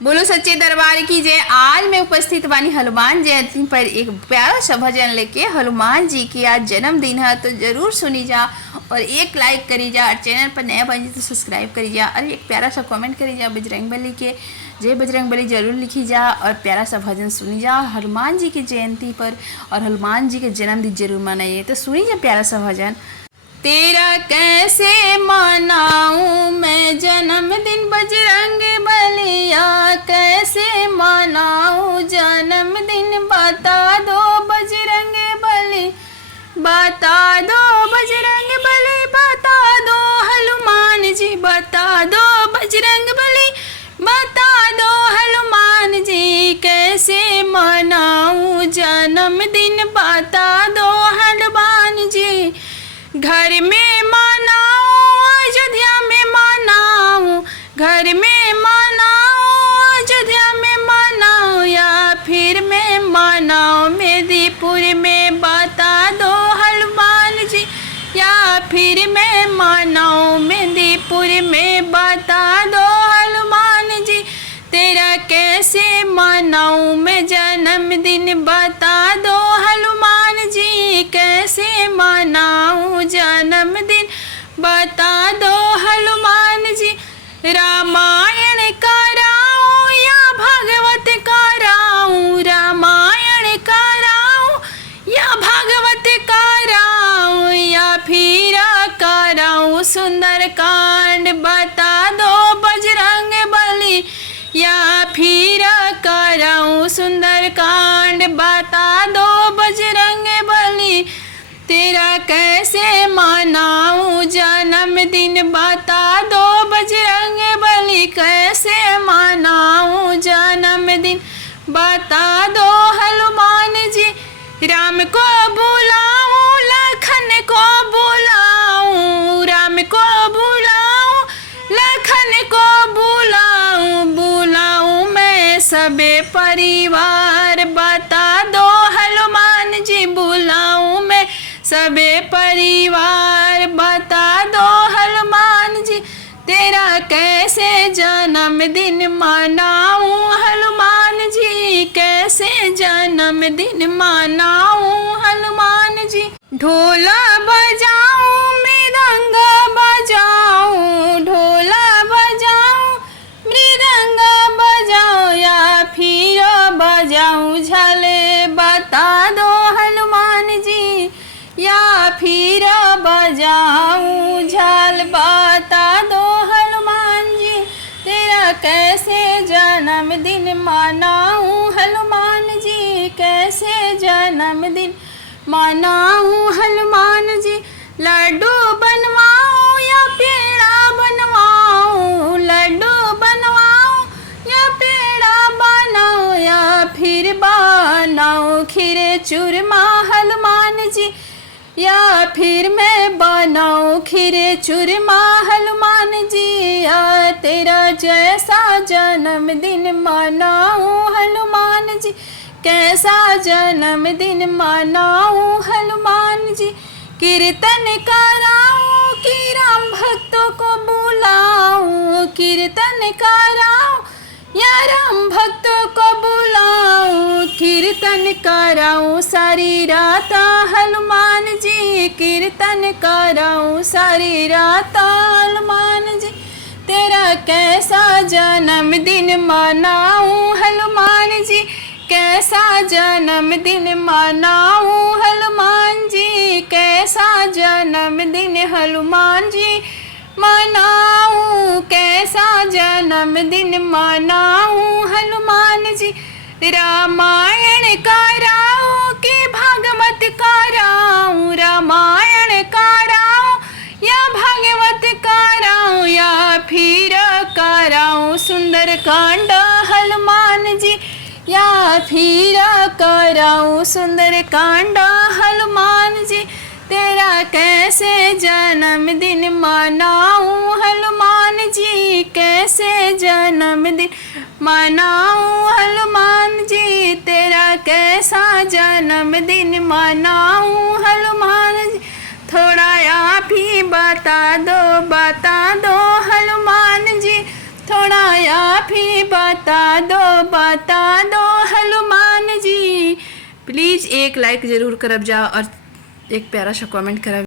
बोलो सच्चे दरबार की जय। आज मैं उपस्थित बानी हनुमान जयंती पर एक प्यारा सा भजन लेके। हनुमान जी की आज जन्मदिन है तो जरूर सुनी जा और एक लाइक करी जा और चैनल पर नया बन तो सब्सक्राइब करी जा और एक प्यारा सा कमेंट करी जा बजरंग बली के जय बजरंग बली जरूर लिखी जा और प्यारा सा भजन सुनी जा हनुमान जी की जयंती पर और हनुमान जी के जन्मदिन जरूर मनाइए। तो सुनी जा प्यारा सा भजन। तेरा कैसे मनाऊं मैं जन्मदिन बजरंग बलिया, कैसे मनाऊं जन्मदिन बता दो बजरंग बली, बता दो बजरंग बली, बता दो हनुमान जी, बता दो बजरंग बली, बता दो हनुमान जी, कैसे मनाऊं जन्मदिन बता दो हनुमान जी। घर में मनाऊं अयोध्या में मनाऊं, घर में मनाऊं अयोध्या में मनाऊं या फिर मैं मनाऊं मेदिनीपुर में बता दो हनुमान जी, या फिर मैं मनाऊं मेदिनीपुर में बता दो हनुमान जी। तेरा कैसे मनाऊं मैं जन्मदिन बता दो हनुमान जी, कैसे मनाऊं जन्मदिन बता दो हनुमान जी। रामायण कराऊं या भागवत कराऊं, रामायण कराऊं या भागवत कराऊं या फिर कराऊं सुंदर कांड बता दो बजरंग बली, या फिर कराऊं सुंदर कांड बता दो बजरंग बली। तेरा कैसे मनाऊं जन्मदिन बता दो बजरंग बली, कैसे मनाऊं जन्मदिन बता दो हनुमान जी। राम को बुलाऊं लखन को बुलाऊं, राम को बुलाऊं लखन को बुलाऊं, बुलाऊं मैं सबे परिवार बता दो हनुमान जी, बुलाऊं मैं सबे परिवार बता दो हनुमान जी। तेरा कैसे जन्मदिन मनाऊं हनुमान जी, कैसे जन्मदिन मनाऊं हनुमान जी। ढोल बजाऊं मृदंग बजाऊं, ढोल बजाऊं मृदंग बजाऊं या फिर बजाऊं झाल बता दो हनुमान जी, या फिर बजाऊं झाल बता दो हनुमान जी। तेरा कैसे जन्मदिन मनाऊं हनुमान जी, कैसे जन्मदिन मनाऊं हनुमान जी। लड्डू बनवाऊं या पेड़ा बनवाऊं, लड्डू बनवाऊं या पेड़ा बनाऊं या फिर बनाऊं खीर चूरमा हनुमान जी, या फिर मैं बनाऊं खीर चूरमा हनुमान जी। या तेरा जैसा जन्मदिन मनाऊं हनुमान जी, कैसा जन्मदिन मनाऊं हनुमान जी। कीर्तन कराऊं कि राम भक्तों को बुलाऊं, कीर्तन कराऊं या राम भक्तों को बुलाऊं, कीर्तन कराऊं सारी रात हनुमान जी, कीर्तन कराऊं सारी रात हनुमान जी। तेरा कैसा जन्मदिन मनाऊं हनुमान जी, कैसा जन्मदिन मनाऊं हनुमान जी, कैसा जन्मदिन हनुमान जी मनाऊं, कैसा जन्मदिन मनाऊं हनुमान जी। रामायण कराऊं कि भागवत कराऊं, रामायण कराऊं या भागवत कराऊं या फिर कराऊं सुंदर कांड हनुमान जी, या फिर कराऊं सुंदर कांड हनुमान जी। तेरा कैसे जन्मदिन मनाऊं हनुमान जी, कैसे जन्मदिन मनाऊं हनुमान जी। तेरा कैसा जन्मदिन मनाऊं हनुमान जी। थोड़ा आप ही बता दो हनुमान जी, थोड़ा आप ही बता दो हनुमान जी। प्लीज़ एक लाइक ज़रूर करब जा और एक प्यारा सा कमेंट करब।